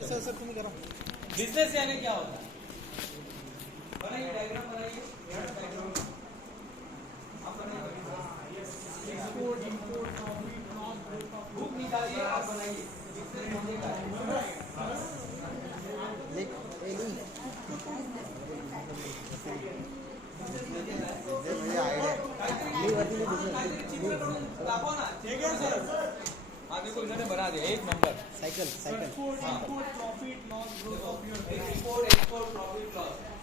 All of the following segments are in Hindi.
सर तुम्ही करा। बिजनेस यानी क्या होता है? बनाइए डायग्राम, बनाइए डायग्राम। आप बनाइए, एक्सपोर्ट इंपोर्ट बुक निकालिए, आप बनाइए। बिजनेस होने का दाखवा ना। ठीक है सर, हाँ देखो इन्होंने बना दिया एक number. Cycle export profit loss.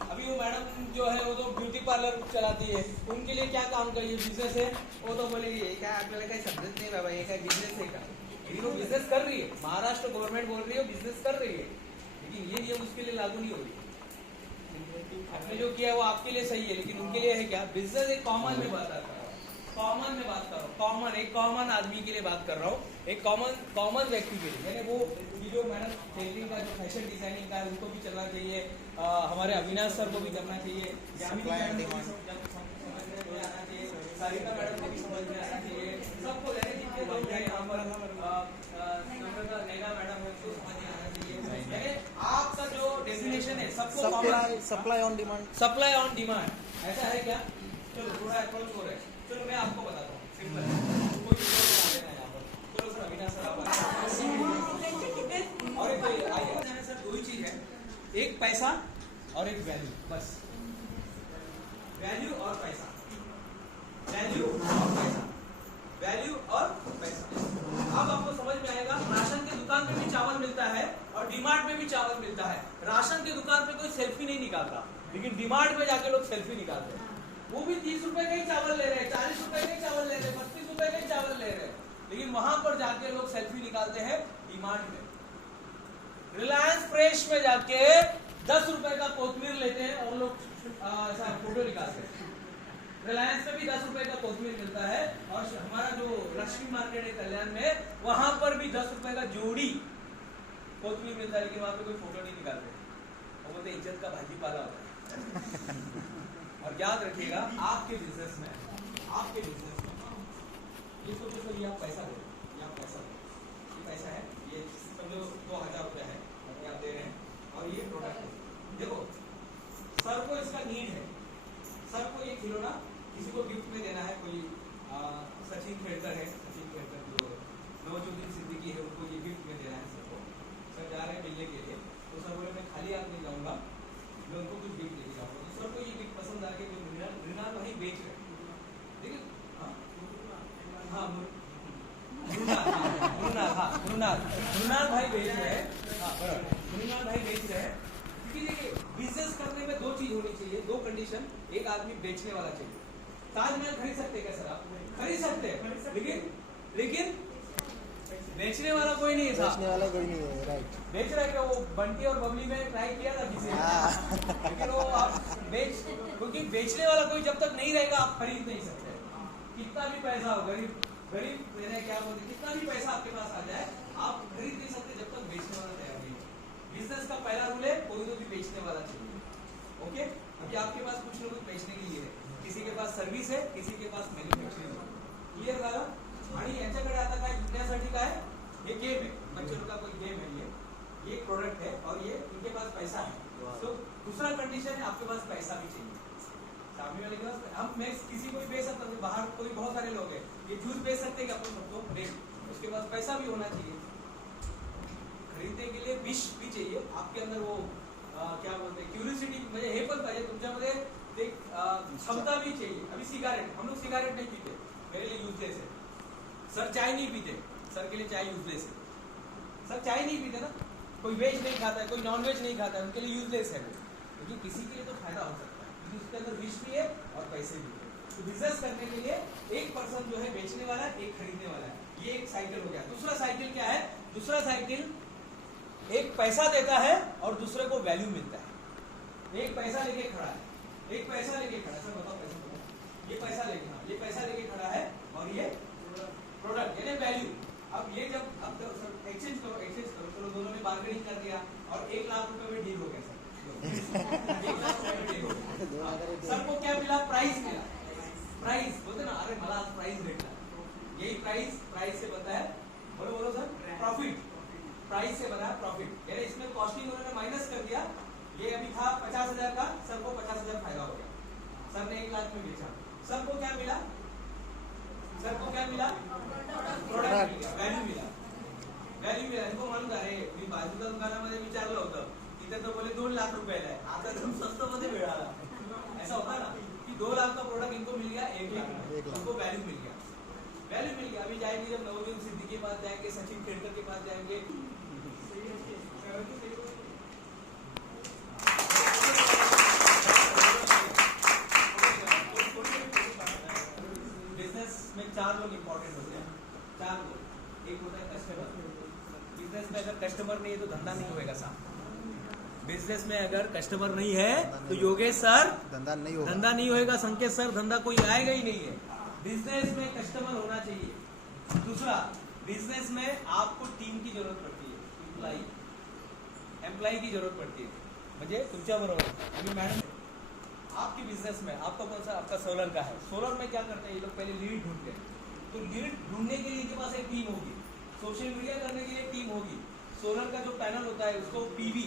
अभी वो मैडम जो है वो तो ब्यूटी पार्लर चलाती है, उनके लिए क्या काम का ये बिजनेस है? वो तो बोलेगी ये क्या आपल्याला काही समझत नहीं बाबा, ये क्या बिजनेस है का? लेकिन वो बिजनेस कर रही है, महाराष्ट्र गवर्नमेंट बोल रही है बिजनेस कर रही है, लेकिन ये नियम उसके लिए लागू नहीं हो रही। आपने जो किया है वो आपके लिए सही है, लेकिन उनके लिए है क्या? बिजनेस एक कॉमन में बात आता है, कॉमन में बात कर रहा हूँ, कॉमन एक कॉमन आदमी के लिए बात कर रहा हूँ, एक कॉमन व्यक्ति के लिए। मैंने वो ये जो मैडम टेलरिंग का जो फैशन डिजाइनिंग का है उनको भी चलना चाहिए, हमारे अविनाश सर को भी करना चाहिए, सरिता मैडम को भी समझ में आना चाहिए, सबको जितने लोग हैं यहाँ पर नेगा मैडम है उसको समझ में आना चाहिए। आपका जो डेफिनेशन है सबको सप्लाई ऑन डिमांड ऐसा है क्या? चलो थोड़ा अप्रोच हो रहा है, चलो मैं आपको बताता हूँ सिंपल है। कोई यहाँ पर चलो सर अविनाश सर और एक सर दो ही चीज है, एक पैसा और एक वैल्यू, बस वैल्यू और पैसा, वैल्यू और पैसा, वैल्यू और पैसा। अब आपको समझ में आएगा, राशन की दुकान पे भी चावल मिलता है और डीमार्ट में भी चावल मिलता है। राशन की दुकान पे कोई सेल्फी नहीं निकालता, लेकिन डीमार्ट में जाके लोग सेल्फी निकालते हैं। वो भी 30 रुपए का ही चावल ले रहे हैं, 40 रुपए का ही चावल ले रहे हैं, 32 रुपए का ही चावल ले रहे हैं, लेकिन वहां पर जाके लोग सेल्फी निकालते हैं डीमार्ट में। रिलायंस फ्रेश में जाके 10 रुपए का कोथमीर लेते हैं और लोग ऐसा फोटो निकालते हैं। रिलायंस में भी 10 रुपए का कोथमीर मिलता है, और हमारा जो लक्ष्मी मार्केट है कल्याण में, वहां पर भी 10 रुपए का जोड़ी कोथमीर मिलता है, लेकिन वहां पे कोई फोटो नहीं निकालते, वो बोलते इज्जत का भाजीपाला होता है। और याद रखिएगा आपके बिजनेस में ये सोचो ये आप पैसा दो, ये आप पैसा दो, ये पैसा है, ये समझो 2000 रुपया है, ये आप दे रहे हैं, और ये प्रोडक्ट है। देखो सर को इसका नीड है, सर को ये खिलौना किसी को गिफ्ट में देना है, कोई सचिन खेड़कर है, सचिन खेड़कर जो नवजोत सिद्दीकी है, उनको ये गिफ्ट में देना है सर को। सर जा रहे हैं मिलने के लिए, तो सर बोले मैं खाली हाथ नहीं जाऊंगा, मैं उनको कुछ गिफ्ट लेके जाऊंगा। तो सर को ये गिफ्ट पसंद आ गया, जो मृणाल भाई बेच रहे हैं, देखिए मृणाल भाई बेच रहे हैं, मृणाल भाई बेच रहे हैं। क्योंकि देखिए बिजनेस करने में दो चीज होनी चाहिए, दो कंडीशन, एक आदमी बेचने वाला चाहिए। ताजमहल खरीद सकते हैं क्या सर? आप खरीद सकते हैं, लेकिन बेचने वाला कोई नहीं है साहब, राइट। बेच रहा है क्या? वो बंटी और बबली में ट्राई किया था किसी ने, लेकिन वो आप क्योंकि बेचने वाला कोई जब तक नहीं रहेगा आप खरीद नहीं सकते। कितना भी पैसा हो, गरीब मैंने क्या बोलते, कितना भी पैसा आपके पास आ जाए आप खरीद नहीं सकते जब तक बेचने वाला तैयार नहीं हो। बिजनेस का पहला रूल है कोई तो भी बेचने वाला चाहिए। ओके, अभी आपके पास कुछ ना कुछ बेचने के लिए है, किसी के पास सर्विस है, किसी के पास मैन्युफैक्चरिंग है, क्लियर झालं? आणि यांच्याकडे आता काय विकण्यासाठी काय, ये गेम है, बच्चों का कोई गेम है, ये प्रोडक्ट है और ये इनके पास पैसा है। तो दूसरा कंडीशन है आपके पास पैसा भी चाहिए। सामने वाले के पास हम मैं किसी को भी बेच सकता हूँ, बाहर कोई बहुत सारे लोग हैं, ये जूस बेच सकते हैं अपन सबको, उसके पास पैसा भी होना चाहिए, खरीदने के लिए विश भी चाहिए आपके अंदर, वो क्या बोलते हैं क्यूरियोसिटी, म्हणजे हे पण पाहिजे तुमच्यामध्ये, एक क्षमता भी चाहिए। अभी सिगारेट, हम लोग सिगारेट नहीं पीते, मेरे लिए यूजलेस है। सर चाय नहीं पीते, सर के लिए चाय यूजलेस है। सर चाय नहीं पीते ना, कोई वेज नहीं खाता है, कोई नॉन वेज नहीं खाता है, उनके लिए यूजलेस है वो, क्योंकि किसी के लिए तो फायदा हो सकता है, क्योंकि उसके अंदर विश भी है और पैसे भी है। तो बिजनेस करने के लिए एक पर्सन जो है बेचने वाला है, एक खरीदने वाला है, ये एक साइकिल हो गया। दूसरा साइकिल क्या है? दूसरा साइकिल एक पैसा देता है और दूसरे को वैल्यू मिलता है। एक पैसा लेके खड़ा है, एक पैसा लेके खड़ा है, सर बताओ पैसा बताओ, ये पैसा लेके, हाँ ये पैसा लेके खड़ा है और ये प्रोडक्ट यानी वैल्यू। अब ये जब अब एक्सचेंज करो, चलो दोनों ने बार्गेनिंग कर दिया और 1 लाख रुपए में डील हो गया सर। 1 लाख रुपए में डील हो गया। सर को क्या मिला? प्राइस मिला। प्राइस बोलते ना, अरे मला आज प्राइस भेटला, यही प्राइस से बनता है, बोलो सर प्रॉफिट, प्राइस से बना प्रॉफिट, यानी इसमें ये अभी था 50,000 का, सर को 50,000 फायदा हो गया, सर ने 1 लाख में बेचा, सर को क्या मिला, सर को क्या मिला, प्रोडक्ट मिला, व्हॅल्यू मिला, व्हॅल्यू मिला. इनको मालूम अरे मी बाजूच्या दुकानामध्ये विचारलं होतं, तिथे तो बोले 2 लाख रुपयाला आहे, आता एकदम स्वस्त मध्ये मिळाला. ऐसा होता ना कि 2 लाख का प्रोडक्ट इनको मिल गया 1 लाख, इनको वैल्यू मिल गया, वैल्यू मिल गया. अभी जाएंगे जब नवोदीन सिद्धि के पास जाएंगे, सचिन खेड़कर के पास जाएंगे, बिजनेस में 4 लोग इंपॉर्टेंट होते हैं, 4 लोग. एक होता है कस्टमर. बिजनेस में अगर कस्टमर नहीं है तो धंधा नहीं होएगा साहब. बिजनेस में अगर कस्टमर नहीं है तो योगेश सर धंधा नहीं होएगा, संकेत सर धंधा कोई आएगा ही नहीं है. बिजनेस में कस्टमर होना चाहिए. दूसरा, बिजनेस में आपको टीम की जरूरत पड़ती है, एम्प्लॉय की जरूरत पड़ती है. म्हणजे तुमच्या बरोबर अभी मैडम आपकी बिजनेस में आपका कौन सा, आपका सोलर का है. सोलर में क्या करते हैं ये लोग, पहले लीड ढूंढते हैं. तो लीड ढूंढने के लिए इनके पास एक टीम होगी, सोशल मीडिया करने के लिए टीम होगी. सोलर का जो पैनल होता है उसको पीवी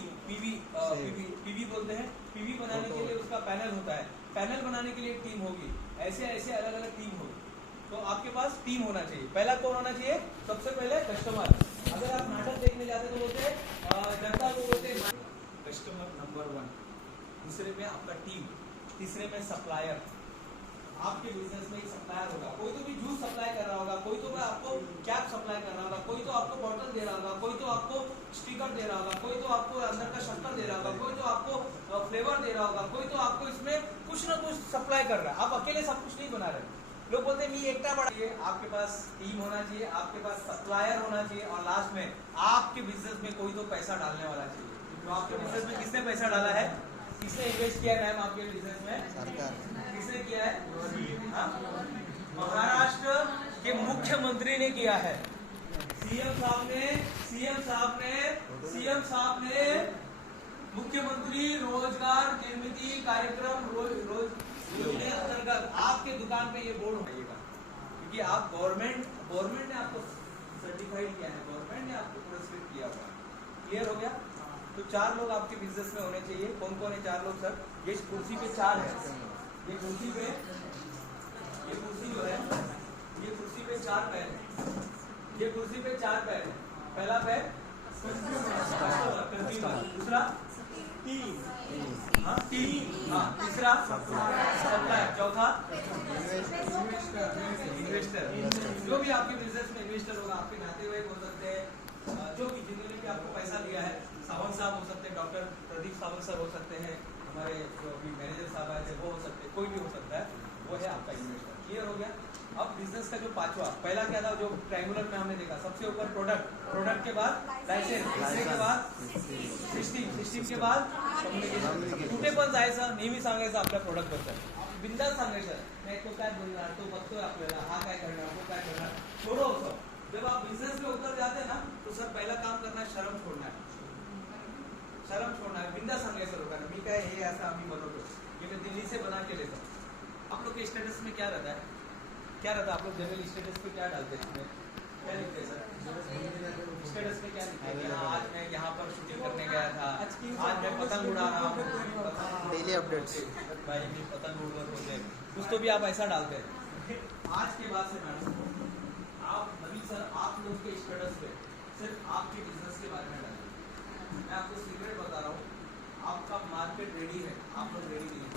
बोलते हैं. पीवी बनाने के लिए उसका पैनल होता है, पैनल बनाने के लिए एक टीम होगी. ऐसे ऐसे अलग अलग टीम होगी. तो आपके पास टीम होना चाहिए. पहला कौन होना चाहिए, सबसे पहले कस्टमर. अगर आप नाटक देखने जाते तो बोलते जनता को बोलते कस्टमर नंबर 1. दूसरे में आपका टीम, तीसरे में सप्लायर. आपके बिजनेस में एक सप्लायर होगा, कोई तो भी जूस सप्लाई कर रहा होगा, कोई तो आपको कैप सप्लाई कर रहा होगा, कोई तो आपको बॉटल दे रहा होगा, कोई तो आपको स्टिकर दे रहा होगा, कोई तो आपको अंदर का शक्कर दे रहा होगा, कोई तो आपको फ्लेवर दे रहा होगा, कोई तो आपको इसमें कुछ ना कुछ सप्लाई कर रहा है. आप अकेले सब कुछ नहीं बना रहे. लोग बोलते हैं मैं एकटा बड़ा. आपके पास टीम होना चाहिए, आपके पास सप्लायर होना चाहिए, और लास्ट में आपके बिजनेस में कोई तो पैसा डालने वाला चाहिए. तो आपके बिजनेस में किसने पैसा डाला है, किसने इन्वेस्ट किया है मैम आपके बिजनेस में, सरकार. किसने किया है, महाराष्ट्र के मुख्यमंत्री ने किया है. सीएम साहब ने मुख्यमंत्री रोजगार निर्मित कार्यक्रम योजना अंतर्गत आपके दुकान पे ये बोर्ड होगा, क्योंकि आप गवर्नमेंट ने आपको सर्टिफाइड किया है, गवर्नमेंट ने आपको पुरस्कृत किया हुआ. क्लियर हो गया. तो 4 लोग आपके बिजनेस में होने चाहिए. कौन कौन है 4 लोग सर, ये कुर्सी पे 4 है. ये कुर्सी जो है, ये कुर्सी पे 4 पैर है, ये कुर्सी पे 4 पैर है. पहला पैर कंज्यूमर, दूसरा टीम, तीसरा सप्लायर, चौथा इन्वेस्टर. जो भी आपके बिजनेस में इन्वेस्टर होगा, आपके नाते हुए हो सकते हैं, जो भी जिन्होंने भी आपको पैसा लिया है, सावंत साहब हो सकते हैं, डॉक्टर प्रदीप सावंत सर हो सकते हैं, हमारे जो अभी मैनेजर साहब आए थे वो हो सकते हैं, कोई भी हो सकता है, वो है आपका इन्वेस्टर. क्लियर हो गया. अब बिजनेस का जो 5वां, पहला क्या था जो ट्रायंगुलर में हमने देखा, सबसे ऊपर प्रोडक्ट के बाद लायसेन्स, लायसेन्स के बाद सिस्टीम के बाद कम्युनिकेशन. कुठे पण जायचं, नेहमी सांगायचं आपल्या प्रोडक्ट बद्दल, बिंदास सांगायचं. नाही तो काय बोलणार, तो बघतोय आपल्याला, हा काय करणार, वो काय करणार, थोडं होतं. जब आप बिजनेस में उतर जाते हैं ना तो सर पहला काम करना है शर्म छोड़ना है, बिंदास सांगायचं लोकांना, मी काय हे असं आम्ही बनवतो, ये मैं दिल्ली से बना के लेता हूँ. आप लोग के स्टेटस में क्या रहता है, आप लोग जनरल स्टेटस पे क्या डालते हैं, क्या लिखते हैं सर स्टेटस में, क्या लिखते हैं, आज मैं यहाँ पर शूटिंग करने गया था, आज मैं पतंग उड़ा रहा हूँ, डेली अपडेट्स. भाई भी पतंग उड़ रहे होते, कुछ तो भी आप ऐसा डालते हैं. आज के बाद से मैडम आप नवीन सर, आप लोग के स्टेटस पे सिर्फ आपके बिजनेस के बारे में डालिए. मैं आपको सीक्रेट बता रहा हूँ, आपका मार्केट रेडी है, आप लोग रेडी नहीं है,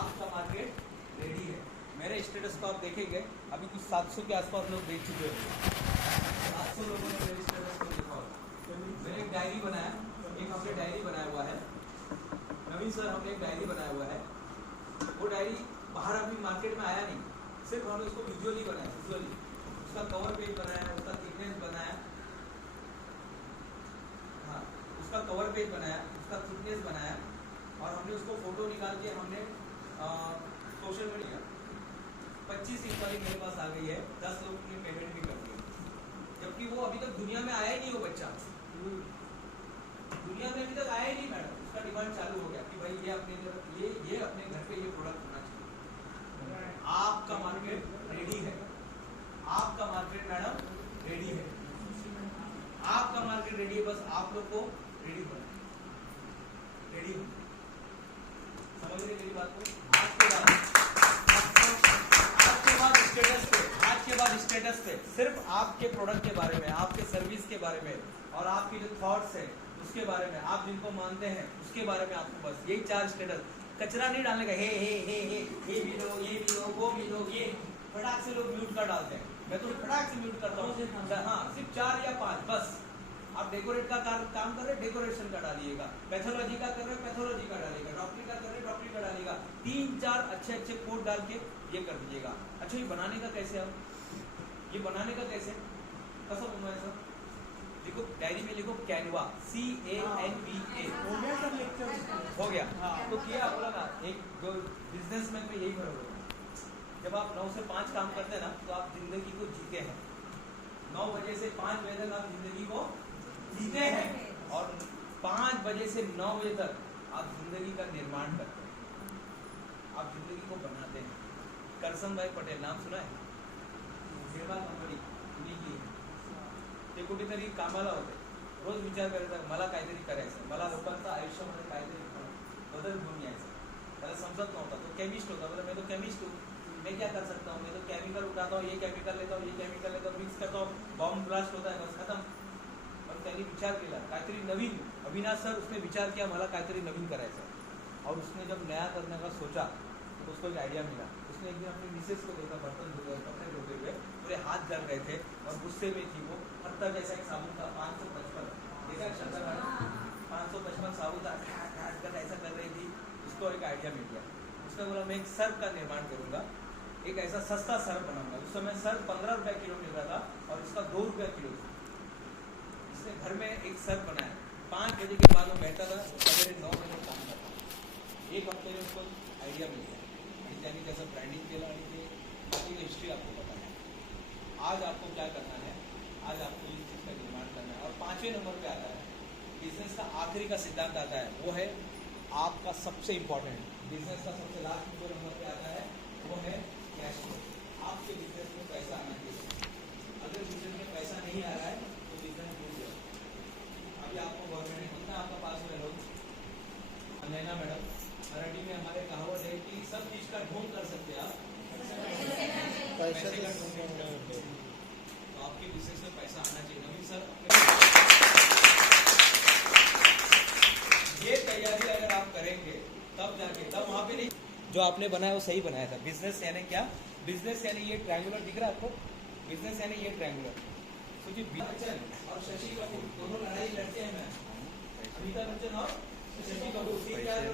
आपका मार्केट रेडी है. मेरे स्टेटस को आप देखेंगे, अभी कुछ 700 के आसपास लोग देख चुके हैं. 700 लोगों ने मेरे स्टेटस को देखा होगा. मैंने एक डायरी बनाया, एक हमने डायरी बनाया हुआ है, नवीन सर हमने एक डायरी बनाया हुआ है. वो डायरी बाहर अभी मार्केट में आया नहीं, सिर्फ हमने उसको विजुअली बनाया, विजुअली उसका कवर पेज बनाया, उसका थिकनेस बनाया, हाँ उसका कवर पेज बनाया, उसका थिकनेस बनाया, और हमने उसको फोटो निकाल के हमने सोशल मीडिया 25 इंक्वायरी मेरे पास आ गई है, 10 लोग ने पेमेंट भी कर दी, जबकि वो अभी तक दुनिया में आया ही नहीं. वो बच्चा दुनिया में अभी तक आया ही नहीं मैडम, उसका डिमांड चालू हो गया कि भाई ये अपने घर पे ये प्रोडक्ट होना चाहिए. आपका मार्केट रेडी है, आपका मार्केट मैडम रेडी है, आपका मार्केट रेडी है, बस आप लोग को रेडी होना है. लीजिए मेरी बात को। आज के बाद स्टेटस पे सिर्फ आपके प्रोडक्ट के बारे में, आपके सर्विस के बारे में और आपके जो थॉट्स है उसके बारे में, आप जिनको मानते हैं उसके बारे में आपको बस यही 4 स्टेटस। कचरा नहीं डालने का, हे भी लो, ये भी लो, वो भी लो, ये फटाक से लोग म्यूट कर डालते हैं। मैं तो फटाक से म्यूट करता हूँ। हाँ, सिर्फ 4 या 5 बस। आप डेकोरेट का काम कर रहे, डेकोरेशन का डालिएगा, पैथोलॉजी का कर रहे, पैथोलॉजी का डालिएगा, डॉक्टरी का कर रहे, डॉक्टरी का डालिएगा। 3-4 अच्छे कोड डाल के ये कर दीजिएगा। अच्छा, ये बनाने का कैसे? अब ये बनाने का कैसे, कैसा बनवाए सर? देखो डायरी में लिखो कैनवा, CANVA। हो गया। तो किया आप लोग ना, एक जो बिजनेसमैन में यही करोगे। जब आप 9 से 5 काम करते हैं ना, तो आप जिंदगी को जीते हैं। 9 बजे से 5 बजे तक आप जिंदगी को जीते हैं और 5 बजे से 9 बजे तक आप जिंदगी का निर्माण करते हैं, आप जिंदगी को बनाते हैं। करसन भाई पटेल नाम सुना है? निर्मा कंपनी की ते कुठेतरी कामाला होते. रोज विचार करायचा मला काहीतरी करायचं, मला लोकांचं आयुष्यामध्ये काहीतरी बदल घेऊन यायचा. त्याला समजत नव्हता. तो केमिस्ट होता. बोला मैं तो केमिस्ट हूँ, मैं क्या कर सकता हूँ, मैं तो केमिकल उठाता हूँ, ये केमिकल लेता हूँ, ये केमिकल लेता हूँ, मिक्स करता हूँ, बॉम्ब ब्लास्ट होता है, बस खत्म. पण त्यांनी विचार केला काहीतरी नवीन. अविनाश सर उसने विचार किया मला काहीतरी नवीन करायचं और उसने जब नया करने का सोचा तो उसको एक आइडिया मिला. उसने एक दिन अपनी मिसेस को देखा बर्तन धोते कपड़े धोते हुए, पूरे हाथ जल रहे थे और गुस्से में थी वो. पत्ता जैसा एक साबुन था 555 देखा शंकर 555 साबुन था, ऐसा कर रही थी. उसको एक आइडिया मिल गया. उसने बोला मैं एक सर्फ का निर्माण करूंगा, एक ऐसा सस्ता सर्फ बनाऊंगा. उस समय सर्फ 15 रुपये किलो मिल रहा था और इसका 2 रुपये किलो. इसने घर में एक सर्फ बनाया. 5 बजे के बाद वो बैठता था, सवेरे 9 बजे काम करता. एक हफ्ते में उसको आइडिया मिल गया आणि त्यांनी त्याचं ब्रँडिंग केलं आणि ते आपली हिस्ट्री आपको पता है. आज आपको क्या करना है, आज आपको इस चीज़ का निर्माण करना है. और 5वें नंबर पे आता है बिजनेस का आखिरी का सिद्धांत आता है, वो है आपका सबसे इम्पोर्टेंट. बिजनेस का सबसे लास्ट जो नंबर पे आता है वो है कैश फ्लो. आपके बिजनेस में पैसा आना चाहिए. अगर बिजनेस में पैसा नहीं आ रहा है तो बिजनेस डूब जाए. अभी आपको गवर्नमेंट ने कितना आपका पास में लोग नैना मैडम मराठी में हमारे कहावत है कि सब चीज का ढोंग कर सकते हैं आप, पैसे का ढोंग नहीं कर सकते. तो आपके बिजनेस में पैसा आना चाहिए. नवीन सर ये तैयारी अगर आप करेंगे तब जाके, तब वहाँ पे नहीं जो आपने बनाया वो सही बनाया था. बिजनेस यानी क्या? बिजनेस यानी ये ट्रायंगुलर दिख रहा है आपको. बिजनेस यानी ये ट्रायंगुलर. तो जी बच्चन और शशि कपूर दोनों लड़ाई लड़ते हैं. मैं अमिताभ बच्चन और शशि कपूर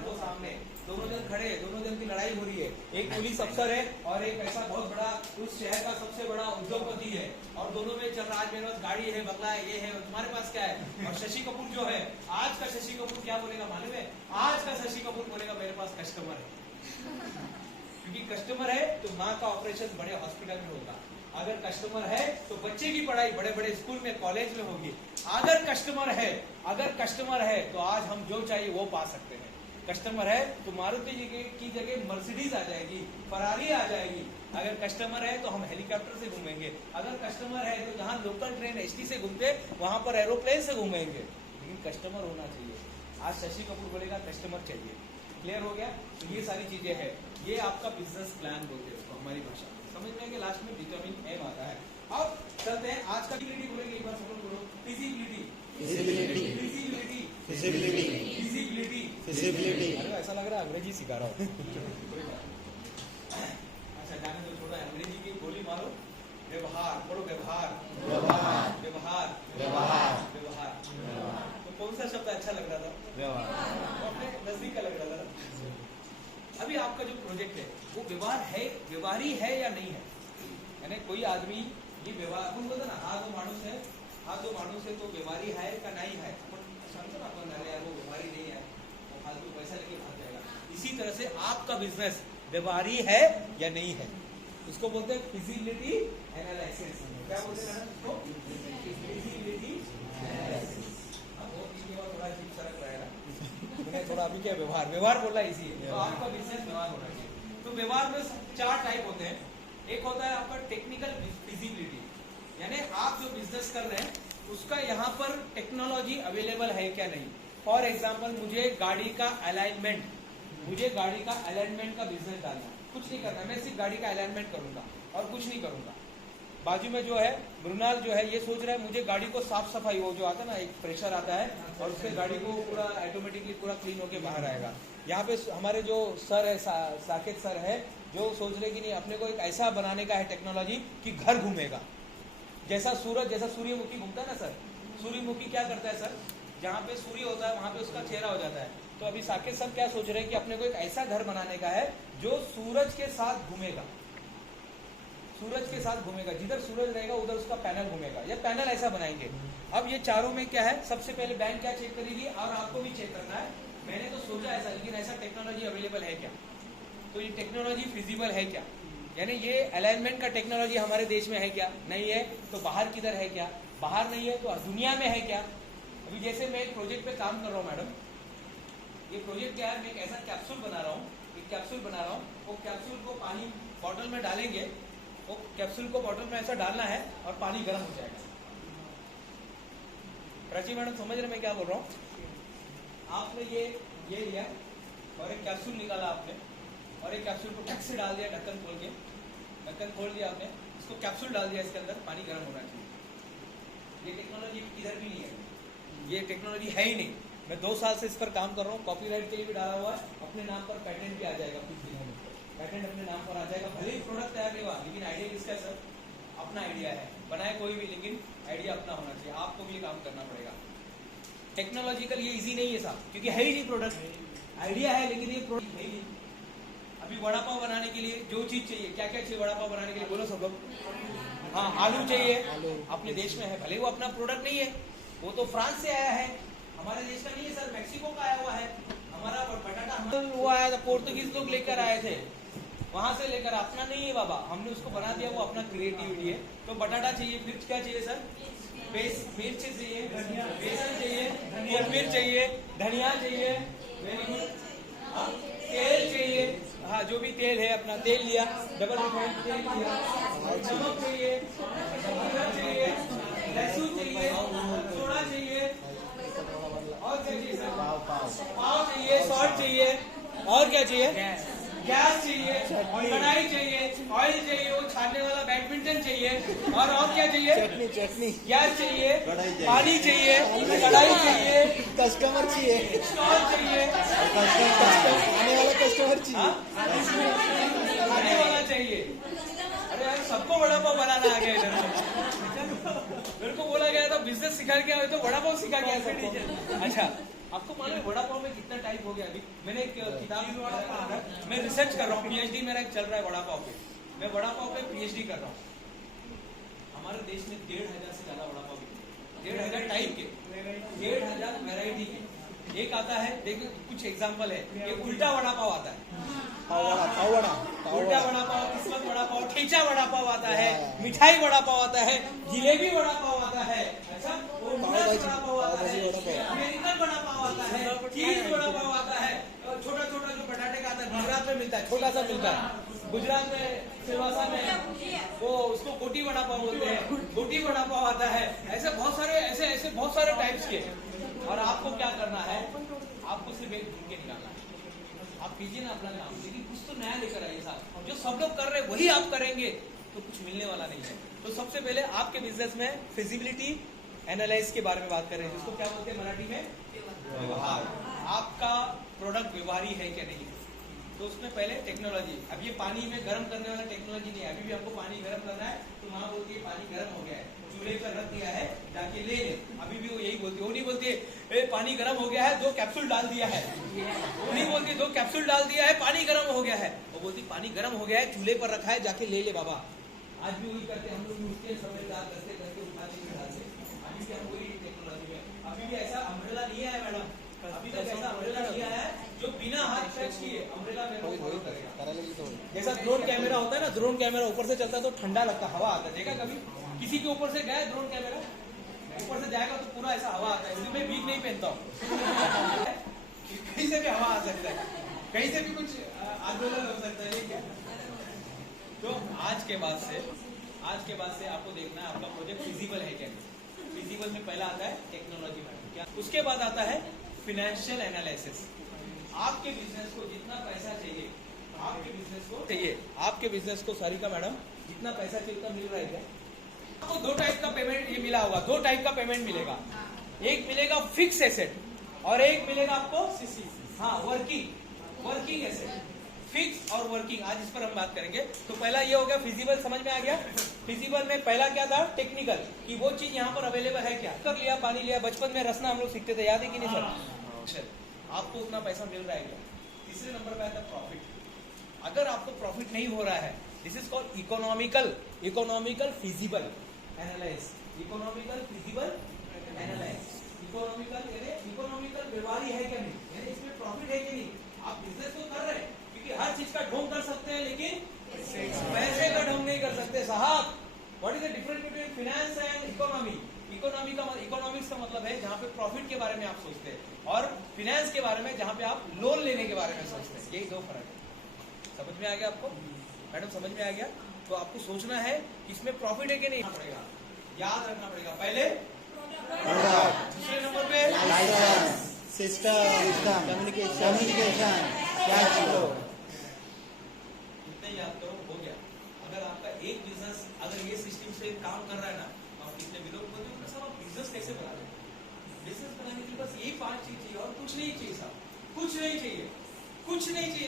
को सामने दोनों जन खड़े हैं, दोनों जन की लड़ाई हो रही है. एक पुलिस अफसर है और एक ऐसा बहुत बड़ा उस शहर का सबसे बड़ा उद्योगपति है और दोनों में चल रहा है मेरे पास गाड़ी है, बंगला है, ये है, तुम्हारे पास क्या है. और शशि कपूर जो है, आज का शशि कपूर क्या बोलेगा मालूम है? आज का शशि कपूर बोलेगा मेरे पास कस्टमर है. क्योंकि कस्टमर है तो माँ का ऑपरेशन बड़े हॉस्पिटल में होगा. अगर कस्टमर है तो बच्चे की पढ़ाई बड़े बड़े स्कूल में कॉलेज में होगी. अगर कस्टमर है तो आज हम जो चाहिए वो पा सकते हैं. कस्टमर है तो मारुति जी की जगह मर्सिडीज आ जाएगी, फरारी आ जाएगी. अगर कस्टमर है तो हम हेलीकॉप्टर से घूमेंगे. अगर कस्टमर है तो जहाँ लोकल ट्रेन एसटी से घूमते वहां पर एरोप्लेन से घूमेंगे. लेकिन कस्टमर होना चाहिए. आज शशि कपूर बोलेगा कस्टमर चाहिए. क्लियर हो गया? तो ये सारी चीजें हैं. ये आपका बिजनेस प्लान बोलते हैं उसको हमारी भाषा में. समझ में आएंगे. लास्ट में विटामिन एम आता है. अब चलते हैं आज का फिजिबिलिटी बोलेंगे. एक बार सब लोग बोलो फिजिबिलिटी. अरे ऐसा लग रहा है अंग्रेजी सिखा रहा हूँ. अच्छा जाने तो छोड़ो, अंग्रेजी की गोली मारो. व्यवहार बोलो. व्यवहार. तो कौन सा शब्द अच्छा लग रहा था? व्यवहार. अपने नजदीक का लग रहा था. अभी आपका जो प्रोजेक्ट है वो व्यवहारी है या नहीं है? यानी कोई आदमी ये व्यवहार आपण बोलतो ना, हा जो माणूस है तो व्यवहारी है का नहीं है. समझो ना अपन, अरे यार वो व्यवहारी नहीं है, वो फालतू पैसा लेके भाग जाएगा. इसी तरह से आपका बिजनेस व्यवहारी है या नहीं है, उसको बोलते हैं फिजिबिलिटी एनालिसिस. क्या बोलते हैं उसको? Feasibility analysis. वो इसके बाद थोड़ा अजीब सा लग रहा है ना. मैंने थोड़ा अभी क्या व्यवहार बोला इसी. तो आपका बिजनेस व्यवहार होना चाहिए. तो व्यवहार में 4 टाइप होते हैं. एक होता है आपका टेक्निकल फिजिबिलिटी, यानी आप जो बिजनेस कर रहे हैं उसका यहाँ पर टेक्नोलॉजी अवेलेबल है क्या नहीं. फॉर एग्जाम्पल मुझे गाड़ी का अलाइनमेंट मुझे गाड़ी का अलाइनमेंट का बिजनेस डालना है, कुछ नहीं करना, मैं सिर्फ गाड़ी का अलाइनमेंट करूंगा और कुछ नहीं करूंगा। बाजू में जो है मृणाल जो है ये सोच रहा है मुझे गाड़ी को साफ सफाई, वो जो आता है ना एक प्रेशर आता है और उससे गाड़ी को पूरा ऑटोमेटिकली पूरा क्लीन होके बाहर आएगा। यहाँ पे हमारे जो सर है साकेत सर है जो सोच रहे कि नहीं अपने को एक ऐसा बनाने का है टेक्नोलॉजी कि घर घूमेगा, जैसा सूरज, जैसा सूर्यमुखी घूमता है ना सर, सूर्यमुखी क्या करता है सर, जहाँ पे सूर्य होता है वहां पे उसका चेहरा हो जाता है। तो अभी साकेत सर क्या सोच रहे हैं कि अपने को एक ऐसा घर बनाने का है जो सूरज के साथ घूमेगा, सूरज के साथ घूमेगा, जिधर सूरज रहेगा उधर उसका पैनल घूमेगा, या पैनल ऐसा बनाएंगे। अब ये चारों में क्या है, सबसे पहले बैंक क्या चेक करेगी और आपको भी चेक करना है। मैंने तो सोचा ऐसा, लेकिन ऐसा टेक्नोलॉजी अवेलेबल है क्या, तो ये टेक्नोलॉजी फिजिबल है क्या, यानी ये अलाइनमेंट का टेक्नोलॉजी हमारे देश में है क्या, नहीं है तो बाहर किधर है क्या, बाहर नहीं है तो दुनिया में है क्या। अभी जैसे मैं एक प्रोजेक्ट पे काम कर रहा हूँ मैडम, ये प्रोजेक्ट क्या है, मैं एक ऐसा कैप्सूल बना रहा हूँ, एक कैप्सूल बना रहा हूँ, वो कैप्सूल को पानी बॉटल में डालेंगे, वो कैप्सूल को बॉटल में ऐसा डालना है और पानी गर्म हो जाएगा। प्राची मैडम समझ रहे मैं क्या बोल रहा हूँ, आपने ये लिया और एक कैप्सूल निकाला आपने और एक कैप्सूल को टक से डाल दिया, ढक्कन खोल के, ढक्कन खोल दिया आपने, इसको कैप्सूल डाल दिया इसके अंदर, पानी गर्म होना चाहिए। ये टेक्नोलॉजी किधर भी नहीं है, ये टेक्नोलॉजी है ही नहीं। मैं 2 साल से इस पर काम कर रहा हूँ, कॉपीराइट के लिए भी डाला हुआ है, अपने नाम पर पेटेंट भी आ जाएगा, कुछ दिनों में पेटेंट अपने नाम पर आ जाएगा। भले ही प्रोडक्ट तैयार नहीं हुआ, लेकिन आइडिया किसका सर, अपना आइडिया है, बनाए कोई भी, लेकिन आइडिया अपना होना चाहिए, आपको भी काम करना पड़ेगा। टेक्नोलॉजिकल ये इजी नहीं है साहब, क्योंकि है ही नहीं प्रोडक्ट, आइडिया है लेकिन ये प्रोडक्ट है ही नहीं। अभी वड़ा पाव बनाने के लिए जो चीज चाहिए, क्या क्या चाहिए वड़ा पाव बनाने के लिए, बोलो सब लोग। हाँ, आलू चाहिए, अपने देश में है, भले वो अपना प्रोडक्ट नहीं है, वो तो फ्रांस से आया है, हमारे देश का नहीं है सर, मैक्सिको का आया हुआ है। हमारा बटाटा वो आया था, पोर्तुगीज लोग लेकर आए थे, वहां से लेकर, अपना नहीं है बाबा, हमने उसको बना दिया, वो अपना क्रिएटिविटी है। तो बटाटा चाहिए, फिर क्या चाहिए सर, मिर्च चाहिए, बेसन चाहिए, कोथमीर चाहिए, धनिया चाहिए, वेरी गुड, तेल चाहिए, हाँ जो भी तेल है अपना तेल लिया, डबल रिफाइंड तेल लिया, नमक चाहिए, लहसुन चाहिए, सोडा चाहिए, और क्या चाहिए सर, पाव चाहिए, सॉल्ट चाहिए, और क्या चाहिए, गैस चाहिए, कढ़ाई चाहिए, ऑयल चाहिए, वो छानने वाला बैडमिंटन चाहिए, और क्या चाहिए, चटनी, गैस चाहिए, पानी चाहिए, कढ़ाई चाहिए, कस्टमर चाहिए, स्टॉल चाहिए, आने वाला कस्टमर चाहिए, खाने वाला चाहिए। अरे यार सबको वड़ा पाव बनाना आ गया इधर, मेरे को बोला गया था बिजनेस सिखा के आए तो वड़ा पाव सिखा गया सबको। अच्छा, आपको मालूम है वड़ा पाव में कितना टाइप हो गया। अभी मैंने एक किताब, मैं रिसर्च कर रहा हूँ, पीएचडी मेरा एक चल रहा है वड़ा पाव पे, मैं वड़ा पाव पे पीएचडी कर रहा हूँ। हमारे देश में 1500 से ज्यादा वड़ा पाव के, 1500 टाइप के, 1500 वैरायटी के। एक आता है, देखिए कुछ एग्जांपल है, एक उल्टा वड़ा पाव आता है, उल्टा वड़ा पाव, किस्मत वड़ा पाव, ठेचा वड़ा पाव आता है, मिठाई वड़ा पाव आता है, जिलेबी वड़ा पाव आता है, अच्छा वड़ा पाव आता है, अमेरिकन वड़ा पाव आता है, चीज वड़ा पाव आता है, छोटा छोटा जो बटाटे का आता है, गुजरात में मिलता है, छोटा सा मिलता है, गुजरात में सिलवासा में वो उसको गोटी वड़ा पाव बोलते हैं, गोटी वड़ा पाव आता है। ऐसे बहुत सारे ऐसे बहुत सारे टाइप्स के। और आपको क्या करना है, आपको सिर्फ एक ढूंढ के निकालना है, आप कीजिए ना अपना काम, लेकिन कुछ तो नया लेकर आइए साहब। जो सब लोग कर रहे हैं वही आप करेंगे तो कुछ मिलने वाला नहीं है। तो सबसे पहले आपके बिजनेस में फिजिबिलिटी एनालाइज के बारे में बात कर रहे हैं, जिसको क्या बोलते हैं मराठी में, व्यवहार। आपका प्रोडक्ट व्यवहारी है क्या नहीं है, तो उसमें पहले टेक्नोलॉजी। अब ये पानी में गर्म करने वाला टेक्नोलॉजी नहीं है, अभी भी हमको पानी गर्म करना है तो वहाँ बोलती है पानी गर्म हो गया है, चूल्हे पर रख दिया है, जाके ले ले। अभी भी वो यही बोलती है, वो नहीं बोलती है पानी गर्म हो गया है 2 कैप्सूल डाल दिया है, वो नहीं बोलती 2 कैप्सूल डाल दिया है पानी गर्म हो गया है, वो बोलती पानी गर्म हो गया है, चूल्हे पर रखा है, जाके ले ले बाबा। आज भी वही करते हम लोग, उठते समझदार करते करके उठाते में डालते, अभी भी हम वही टेक्नोलॉजी में। अभी भी ऐसा अम्ब्रेला नहीं आया मैडम, अभी तक ऐसा अम्ब्रेला नहीं आया है जो बिना हाथ टच किए अम्ब्रेला में फॉलो करेगा। जैसा ड्रोन कैमरा होता है ना, ड्रोन कैमरा ऊपर से चलता है तो ठंडा लगता है, हवा आता है, देखा कभी किसी के ऊपर से गया ड्रोन कैमरा, ऊपर से जाएगा तो पूरा ऐसा हवा आता है, इसलिए मैं बीग नहीं पहनता हूँ कहीं से भी हवा आ सकता है, कहीं से भी कुछ आंदोलन हो सकता है, क्या। तो आज के बाद से आपको देखना है आपका प्रोजेक्ट फिजिबल है क्या। फिजिबल में पहला आता है टेक्नोलॉजी में, क्या उसके बाद आता है फिनेंशियल एनालिसिस। आपके बिजनेस को जितना पैसा चाहिए, आपके बिजनेस को चाहिए, आपके बिजनेस को सारिका मैडम जितना पैसा चाहिए उतना मिल रहा है क्या? आपको दो टाइप का पेमेंट ये मिला होगा, दो टाइप का पेमेंट मिलेगा। एक मिलेगा फिक्स एसेट और एक मिलेगा आपको हाँ वर्किंग एसेट। फिक्स और वर्किंग, आज इस पर हम बात करेंगे। तो पहला ये हो गया फिजिबल, समझ में आ गया। फिजिबल में पहला क्या था? टेक्निकल, कि वो चीज यहाँ पर अवेलेबल है क्या, कर लिया, पानी लिया। बचपन में रसना हम लोग सीखते थे, याद है कि नहीं सर? आपको उतना पैसा मिल रहा है क्या? तीसरे नंबर पे आता है प्रॉफिट। अगर आपको प्रॉफिट नहीं हो रहा है, this is called economical feasible analyse. Economical feasible analyse. Economical व्यवहारी है क्या नहीं, यानी इसमें प्रॉफिट है कि नहीं। आप बिजनेस तो कर रहे हैं, क्योंकि हर चीज का ढोंग कर सकते हैं, लेकिन पैसे का ढोंग नहीं कर सकते साहब। What is the difference between finance and economy? Economics का मतलब है जहाँ पे प्रॉफिट के बारे में आप सोचते हैं, और फाइनेंस के बारे में जहाँ पे आप लोन लेने के बारे में सोचते हैं। यही दो फर्क है। समझ में आ गया आपको मैडम? समझ में आ गया? तो आपको सोचना है कि इसमें प्रॉफिट है कि नहीं पड़ेगा, याद रखना पड़ेगा। पहले दूसरे नंबर पे सिस्टम, कम्युनिकेशन, कैश फ्लो। इतने याद करो, हो गया। अगर आपका एक बिजनेस अगर ये सिस्टम से काम कर रहा है ना, आप कितने भी लोग बोलते हो साहब आप बिजनेस कैसे बना रहे हैं? बिजनेस बनाने के लिए बस यही 5 चीज चाहिए और कुछ नहीं चाहिए साहब, कुछ नहीं चाहिए।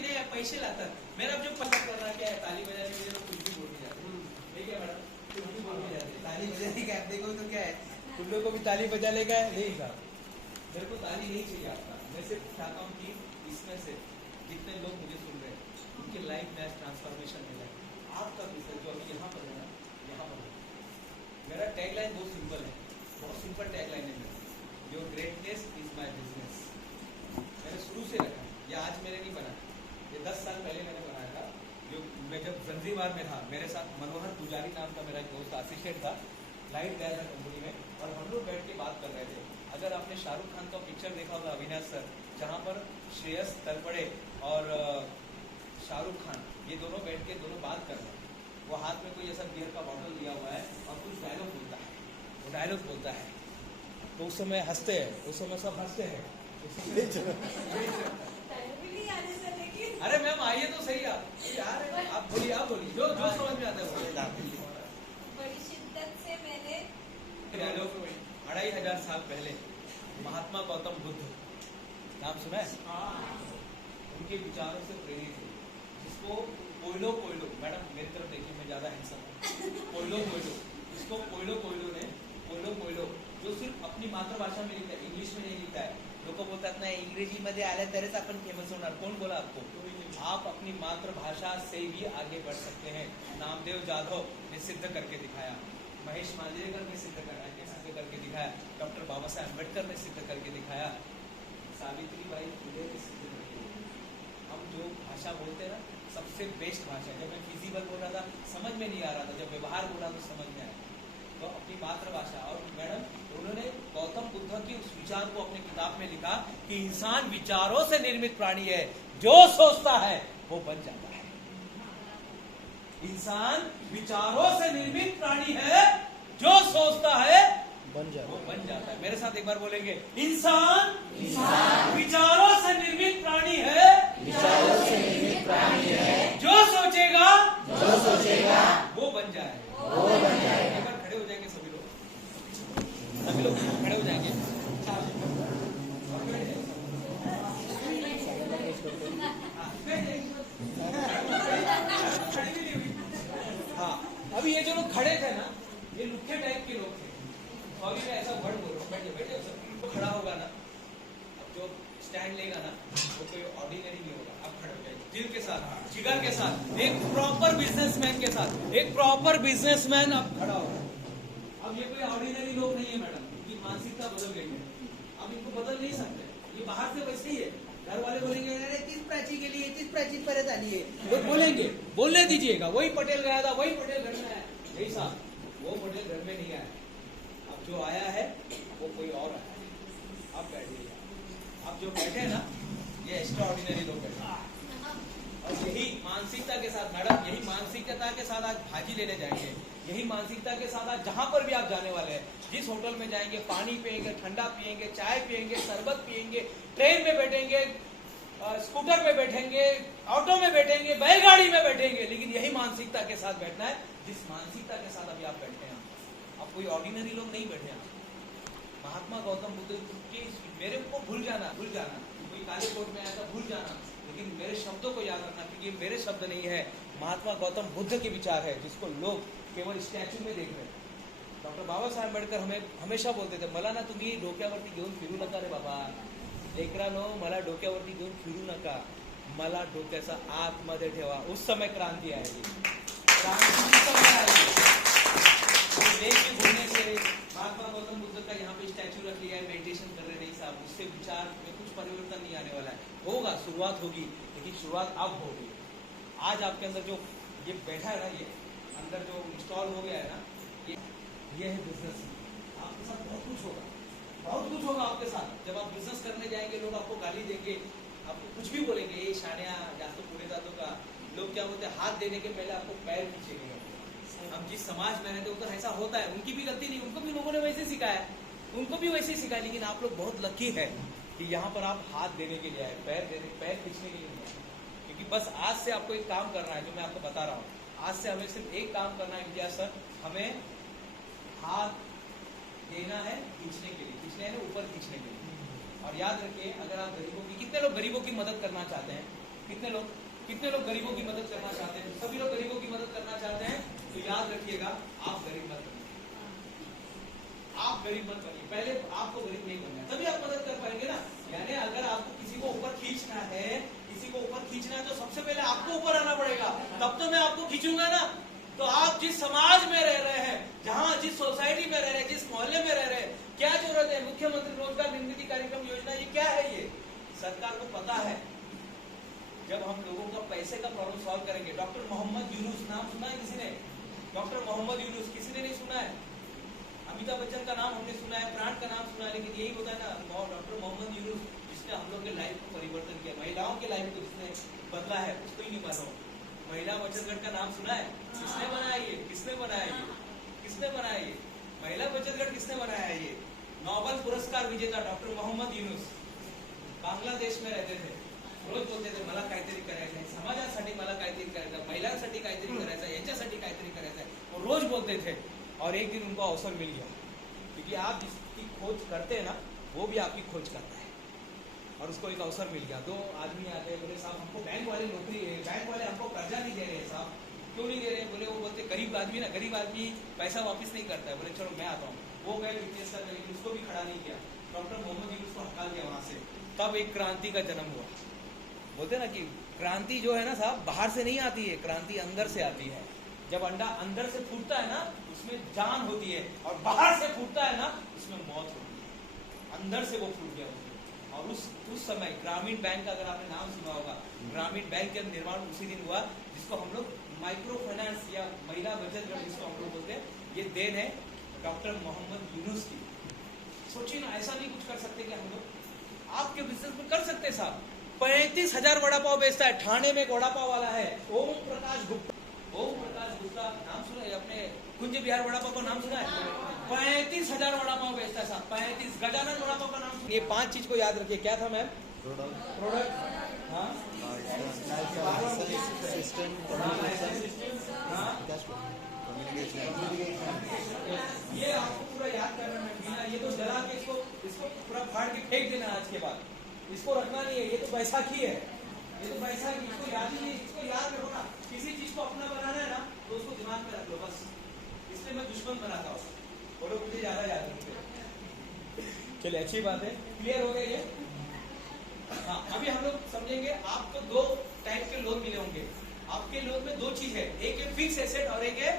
नहीं पैसे लाता मेरा जो पता कर रहा क्या है, ताली बजाने के लिए कुछ भी बोल के जाते हैं, ठीक है मैडम, कुछ भी बोल के जाते हैं। ताली बजाने का देखो तो क्या है, कुल्लू को भी ताली बजा लेगा। नहीं साहब, मेरे को ताली नहीं चाहिए आपका। मैं सिर्फ चाहता हूँ कि इसमें से जितने लोग मुझे सुन रहे हैं उनकी लाइफ में ट्रांसफॉर्मेशन मिले। आपका बिजनेस जो अभी यहाँ पर है ना, यहाँ पर मेरा टैगलाइन बहुत सिंपल है, बहुत सिंपल टैगलाइन है मेरा, your greatness is my business. मैंने शुरू से रखा, ये आज मेरे नहीं बना, ये 10 साल पहले मैंने बनाया था। जो मैं जब जंजीबार में था, मेरे साथ मनोहर पुजारी नाम का मेरा एक दोस्त असिस्टेंट था, लाइट गया था कंपनी में, और हम लोग बैठ के बात कर रहे थे। अगर आपने शाहरुख खान का पिक्चर देखा होगा, अविनाश सर, जहाँ पर श्रेयस तलपड़े और शाहरुख खान ये दोनों बैठ के दोनों बात कर रहे हैं, वो हाथ में कोई ऐसा बियर का बॉटल दिया हुआ है और कुछ डायलॉग बोलता है, वो डायलॉग बोलता है, तो उस समय हंसते हैं, उस समय सब हंसते हैं। अरे मैम आइए तो सही आप यार, आप बोलिए जो समझ में आता है। बड़ी शिद्दत से मैंने डायलॉग 2500 साल पहले महात्मा गौतम बुद्ध, नाम सुना है? उनके विचारों से प्रेरित है, जिसको कोयलो मैडम मेरी तरफ देखिए, मैं ज्यादा हैंडसम हूँ। कोयलो इसको कोयलो जो सिर्फ अपनी मातृभाषा में लिखता है, इंग्लिश में नहीं लिखता है। लोग बोलतात ना इंग्रजी मध्ये आल्या तरच आपण फेमस होणार। कौन बोला आपको? आप अपनी मातृभाषा से भी आगे बढ़ सकते हैं। नामदेव जाधव ने सिद्ध करके दिखाया, महेश मांजरेकर ने सिद्ध करके दिखाया, डॉक्टर बाबा साहब अम्बेडकर ने सिद्ध करके दिखाया, सावित्रीबाई फुले ने सिद्ध करके दिखाया। हम जो भाषा बोलते हैं ना, सबसे बेस्ट भाषा। जब मैं फिजिबल बोल रहा था समझ में नहीं आ रहा था, जब व्यवहार बोला तो समझ में आया। तो अपनी मातृभाषा, और मैडम उन्होंने गौतम बुद्ध की उस विचार को अपनी किताब में लिखा कि इंसान विचारों से निर्मित प्राणी है, जो सोचता है वो बन जाता है। इंसान विचारों से निर्मित प्राणी है, जो सोचता है वो बन जाता है। मेरे साथ एक बार बोलेंगे, इंसान विचारों से निर्मित प्राणी है, जो सोचेगा वो बन जाए। एक बार खड़े हो जाएंगे सभी लोग खड़े हो जाएंगे। हाँ, अभी ये जो लोग खड़े थे ना, ये लुक्खे टाइप के लोग थे। सॉरी मैं ऐसा वर्ड बोल रहा हूँ, बैठे तो खड़ा होगा ना, अब जो स्टैंड लेगा ना वो कोई ऑर्डिनरी नहीं होगा। अब खड़े हो जाएंगे दिल के साथ, जिगर के साथ, एक प्रॉपर बिजनेसमैन के साथ, एक प्रॉपर बिजनेसमैन अब खड़ा होगा। अब ये कोई ऑर्डिनरी लोग नहीं है मैडम, इनकी मानसिकता बदल गई है, अब इनको बदल नहीं सकते। ये बाहर से वैसे ही है, घर वाले बोलेंगे अरे 30 प्राची के लिए 30 प्राची परत आनी है, लोग बोलेंगे, बोलने दीजिएगा। वही पटेल गया था, वही पटेल घर में आया, यही साहब, वो पटेल घर में नहीं आया। अब जो आया है वो कोई और आया है। अब बैठिए, अब जो बैठे ना ये एक्स्ट्रा ऑर्डिनरी लोग बैठे, और यही मानसिकता के साथ मैडम, यही मानसिकता के साथ आज भाजी लेने जाएंगे, यही मानसिकता के साथ आज जहां पर भी आप जाने वाले हैं, जिस होटल में जाएंगे पानी पियेंगे, ठंडा पियेंगे, चाय पियेंगे, शरबत पियेंगे, ट्रेन में बैठेंगे, स्कूटर पे बैठेंगे, ऑटो में बैठेंगे, बैलगाड़ी में बैठेंगे, लेकिन यही मानसिकता के साथ बैठना है जिस मानसिकता के साथ अभी आप बैठे हैं। अब कोई ऑर्डिनरी लोग नहीं बैठे हैं। महात्मा गौतम बुद्ध की मेरे को भूल जाना, कोई काले कोट में आया था, भूल जाना, लेकिन मेरे शब्दों को याद रखना, क्योंकि ये मेरे शब्द नहीं है, महात्मा गौतम बुद्ध के विचार है, जिसको लोग केवल स्टैच्यू में देख रहे हैं। डॉक्टर बाबासाहेब आंबेडकर हमें हमेशा बोलते थे, मला ना तुम्ही डोक्यावरती घेऊन फिरू नका रे बाबा, लेकरानो मला डोक्यावरती घेऊन फिरू नका, मला डोक्याचा आतमध्ये ठेवा, उस समय क्रांति आएगी, क्रांति उस समय आएगी। देश में घूमने से महात्मा गौतम बुद्ध का यहाँ पे स्टैचू रख लिया है, मेडिटेशन कर रहे नहीं साहब, उससे विचार में कुछ परिवर्तन नहीं आने वाला है। होगा, शुरुआत होगी, लेकिन शुरुआत अब होगी। आज आपके अंदर जो ये बैठा है ना, ये अंदर जो इंस्टॉल हो गया है ना, ये है बिजनेस। आपके साथ बहुत कुछ होगा आपके साथ। जब आप बिजनेस करने जाएंगे, लोग आपको गाली देंगे, आपको कुछ भी बोलेंगे, ये शानिया जातो पुढे जातो का। लोग क्या बोलते हैं, हाथ देने के पहले आपको पैर खींचेंगे। हम जिस समाज में रहते उधर ऐसा होता है, उनकी भी गलती नहीं, उनको भी लोगों ने वैसे सिखाया, लेकिन आप लोग बहुत लकी है कि यहाँ पर आप हाथ देने के लिए आए, पैर खींचने के लिए नहीं आए। क्योंकि बस आज से आपको एक काम करना है, जो मैं आपको बता रहा हूँ, आज से हमें सिर्फ एक काम करना है विजय सर, हमें हाथ देना है खींचने के लिए, खींचने है ऊपर खींचने के लिए। और याद रखिए, अगर आप कितने लोग गरीबों की मदद करना चाहते हैं? कितने लोग गरीबों की मदद करना चाहते हैं? सभी लोग गरीबों की मदद करना चाहते हैं, तो याद रखिएगा, आप गरीब मत बनिए, पहले आपको गरीब नहीं बनना है, तभी आप मदद कर पाएंगे ना। यानी अगर आपको किसी को ऊपर खींचना है, तो सबसे पहले आपको ऊपर आना पड़ेगा, तब तो मैं आपको खींचूंगा ना। तो आप जिस समाज में रह रहे हैं, जहां जिस सोसाइटी में रह रहे हैं, जिस मोहल्ले में रह रहे हैं, क्या जरूरत है? मुख्यमंत्री रोजगार निर्मित कार्यक्रम योजना, ये क्या है? ये सरकार को पता है। जब हम लोगों का पैसे का प्रॉब्लम सॉल्व करेंगे, डॉक्टर मोहम्मद यूनुस, नाम सुना है किसी ने? डॉक्टर मोहम्मद यूनुस किसी ने नहीं सुना है? अमिताभ बच्चन का नाम हमने सुना है, प्राण का नाम सुना है, लेकिन यही होता है ना, डॉक्टर मोहम्मद यूनुस, जिसने हम लोग के लाइफ को परिवर्तन किया, महिलाओं के लाइफ को जिसने बदला है, उसको ही नहीं मालूम। महिला बचत गट का नाम सुना है? किसने बनाया ये? महिला बचत गट किसने बनाया है? ये नोबेल पुरस्कार विजेता डॉक्टर मोहम्मद यूनुस बांग्लादेश में रहते थे, रोज बोलते थे, मला काहीतरी करायचं आहे, समाजासाठी मला काहीतरी करायचं आहे, महिलांसाठी काहीतरी करायचं आहे, यांच्यासाठी काहीतरी करायचं आहे, वो रोज बोलते थे। और एक दिन उनको अवसर मिल गया, क्योंकि आप जिसकी खोज करते हैं ना, वो भी आपकी खोज करता है, और उसको एक अवसर मिल गया। दो आदमी आते हैं, बोले साहब हमको बैंक वाली नौकरी है, बैंक वाले हमको कर्जा नहीं दे रहे हैं साहब। क्यों नहीं दे रहे? बोले वो बोलते गरीब आदमी पैसा वापस नहीं करता है। बोले चलो मैं आता हूँ। वो गए वित्तीय स्तर में, लेकिन उसको भी खड़ा नहीं किया। डॉक्टर मोहम्मद यूनुस को हटा दिया वहां से। तब एक क्रांति का जन्म हुआ। बोलते ना कि क्रांति जो है ना साहब, बाहर से नहीं आती है, क्रांति अंदर से आती है। जब अंडा अंदर से फूटता है ना, उसमें जान होती है, और बाहर से फूटता है ना, उसमें मौत होती है। अंदर से वो फूट गया उसमें। और उस समय ग्रामीण बैंक का अगर आपने नाम सुना होगा, ग्रामीण बैंक का निर्माण उसी दिन हुआ, जिसको हम लोग माइक्रो फाइनेंस या महिला बचत गट जिसको हम लोग बोलते हैं, ये देन है डॉक्टर मोहम्मद यूनुस की। सोचिए ना, ऐसा नहीं कुछ कर सकते कि हम लोग आपके बिजनेस में कर सकते साहब। 35,000 वड़ा पाव बेचता है, ठाणे में वड़ा पाव वाला है ओम प्रकाश गुप्ता, नाम सुना है? अपने कुंज बिहार वड़ा पाव का नाम सुना है? 35,000 वड़ा पाव बेचता है साहब, 35। गजानन वड़ा पाव का नाम सुना? ये 5 चीज को याद रखिए। क्या था मैम? प्रोडक्ट, हाँ, ये आपको पूरा याद करना है। ये तो जला के इसको पूरा फाड़ के फेंक देना आज के बाद, इसको रखना नहीं है। ये तो बैसाखी है, इसको याद ही नहीं, इसको याद रखो ना। किसी चीज को अपना बनाना है ना, तो उसको दिमाग में रख लो बस। इसलिए मैं दुश्मन बनाता हूँ, बोलो मुझे ज्यादा याद रखते। चलिए अच्छी बात है, क्लियर हो गया ये? हाँ, अभी हम लोग समझेंगे। आपको 2 टाइप के लोन मिले होंगे। आपके लोन में 2 चीज है, एक है फिक्स एसेट और एक है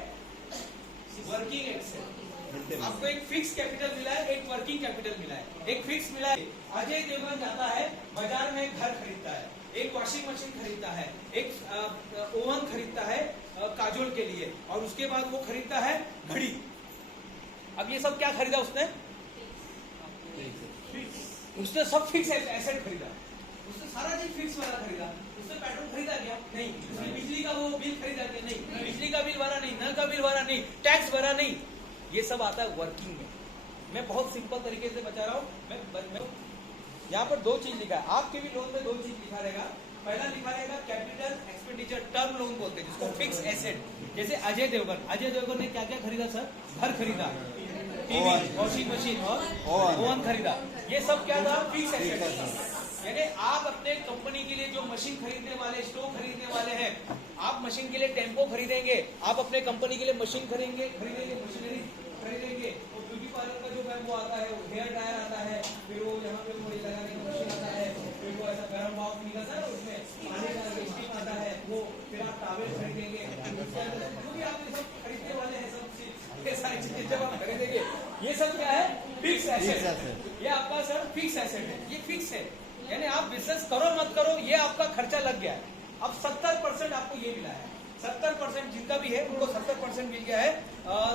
वर्किंग एसेट। आपको एक फिक्स कैपिटल मिला है, एक वर्किंग कैपिटल मिला है। एक फिक्स मिला है, अजय देवगन जाता है बाजार में, एक घर खरीदता है, एक वॉशिंग मशीन खरीदता है, एक ओवन खरीदता है काजोल के लिए, और उसके बाद वो खरीदता है घड़ी। अब ये सब क्या खरीदा उसने सब फिक्स एसेट खरीदा, उसने सारा चीज फिक्स वाला खरीदा। उसने पेट्रोल खरीदा क्या? नहीं। उसने बिजली का वो बिल खरीदा क्या? नहीं। बिजली का बिल भरा नहीं, नल का बिल भरा नहीं, टैक्स भरा नहीं। ये सब आता है वर्किंग में। मैं बहुत सिंपल तरीके से बता रहा हूँ। मैं यहाँ पर दो चीज लिखा है, आपके भी लोन में दो चीज लिखा रहेगा। पहला लिखा रहेगा कैपिटल एक्सपेंडिचर, टर्म लोन बोलते हैं जिसको, फिक्स एसेट। जैसे अजय देवगन ने क्या क्या खरीदा सर? घर खरीदा, टीवी, वॉशिंग मशीन और ओवन खरीदा। ये सब क्या था? Fix asset. यानी आप अपने कंपनी के लिए जो मशीन खरीदने वाले, स्टोव खरीदने वाले हैं, आप मशीन के लिए टेम्पो खरीदेंगे, आप अपने कंपनी के लिए मशीन खरीदेंगे, मशीनरी खरीदेंगे। और ब्यूटी पार्लर का जो है वो आता है, वो हेयर ड्रायर आता है, फिर वो यहाँ पे वो लगाने की मशीन आता है, फिर वो ऐसा गर्म बॉक्स निकलता है उसमें पानी का स्टीम आता है वो, फिर आप टॉवेल खरीदेंगे। जो भी आप ये सब खरीदने वाले हैं, सब ये सारी चीजें जब आप खरीदेंगे, ये सब क्या है? Fix asset. ये आपका सर फिक्स एसेट है, ये फिक्स है। यानी आप बिजनेस करो मत करो, ये आपका खर्चा लग गया है। अब 70% आपको ये मिला है, 70% जिनका भी है उनको 70% मिल गया है।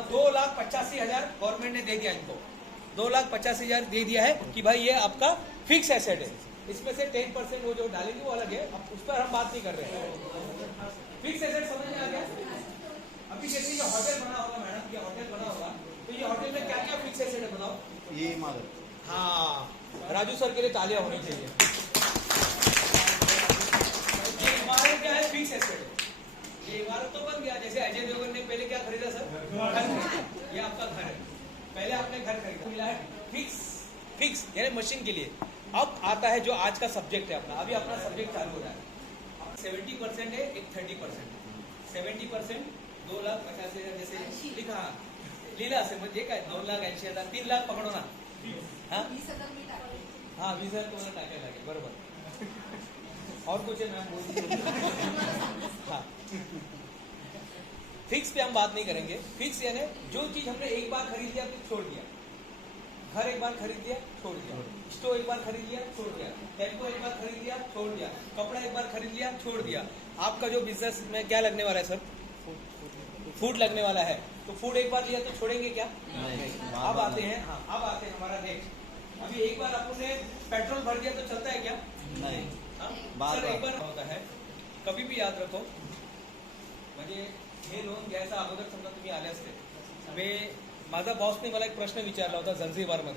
2,85,000 गवर्नमेंट ने दे दिया इनको, 2,85,000 दे दिया है कि भाई ये आपका फिक्स एसेट है। इसमें से 10% वो जो डालेंगे वो अलग है, अब उस पर हम बात नहीं कर रहे हैं। फिक्स एसेट समझ में आ गया? अभी जैसे ये होटल बना होगा मैडम, ये होटल बना होगा, तो ये होटल में क्या क्या फिक्स एसेट है बताओ? ये इमारत। हाँ, राजू सर के लिए तालियां होनी चाहिए। ये इमारत क्या है? Fix asset. ये इमारत तो बन गया। जैसे अजय देवगन ने पहले क्या खरीदा सर? घर खरीदा। ये आपका घर है, पहले आपने घर खरीदा, मिला है फिक्स यानी मशीन के लिए। अब आता है जो आज का सब्जेक्ट है अपना, अभी अपना सब्जेक्ट चालू हो रहा है। 70% है, एक 30%। 70% 2,85,000 जैसे लिखा लीला से म्हणजे काय 2,80,000, 3 लाख पकडो ना। हाँ 20,000 तुम्हाला टाकायला लागेल, बरोबर। और कुछ है मैम? हाँ, फिक्स पे हम बात नहीं करेंगे। फिक्स यानी जो चीज हमने एक बार खरीद लिया फिर छोड़ दिया। घर एक बार खरीद लिया, छोड़ दिया। स्टोव एक बार खरीद लिया, छोड़ दिया। टेम्पो एक बार खरीद लिया, छोड़ दिया। कपड़ा एक बार खरीद लिया, छोड़ दिया। आपका जो बिजनेस में क्या लगने वाला है सर? फूड लगने वाला है, तो फूड एक बार लिया तो छोड़ेंगे क्या? अब आते हैं, हाँ अब आते हैं हमारा नेक्स्ट। अभी एक बार आपने पेट्रोल भर दिया तो चलता है क्या? नहीं। सर एक बार होता है, कभी भी याद रखो, म्हणजे हे लोन घ्यायचा अगोदर समजा तुम्ही आले असते, माझा बॉसने मला एक प्रश्न विचारला होता जंजीबार में